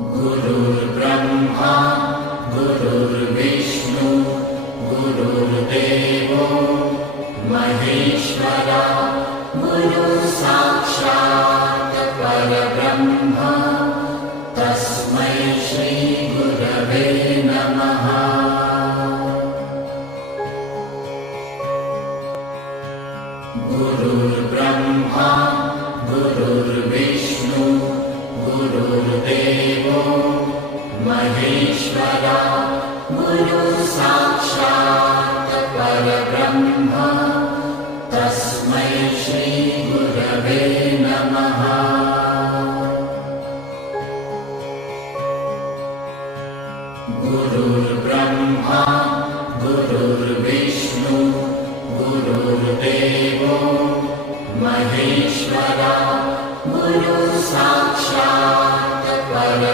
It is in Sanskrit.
गुरुर्ब्रह्मा गुरुर्विष्णु गुरुर्देवो महेश्वरा गुरुसाक्षात् परब्रह्म तस्मै श्री गुरवे नमः। गुरुर्ब्रह्मा गुरुर्विष्णु गुरुर्देवो महेश्वरा गुरुसाक्षात् परब्रह्म तस्मै श्री गुरवे नमः। गुरुर्ब्रह्मा गुरुर्विष्णु गुरुर्देवो महेश्वरा गुरुसाक्षात्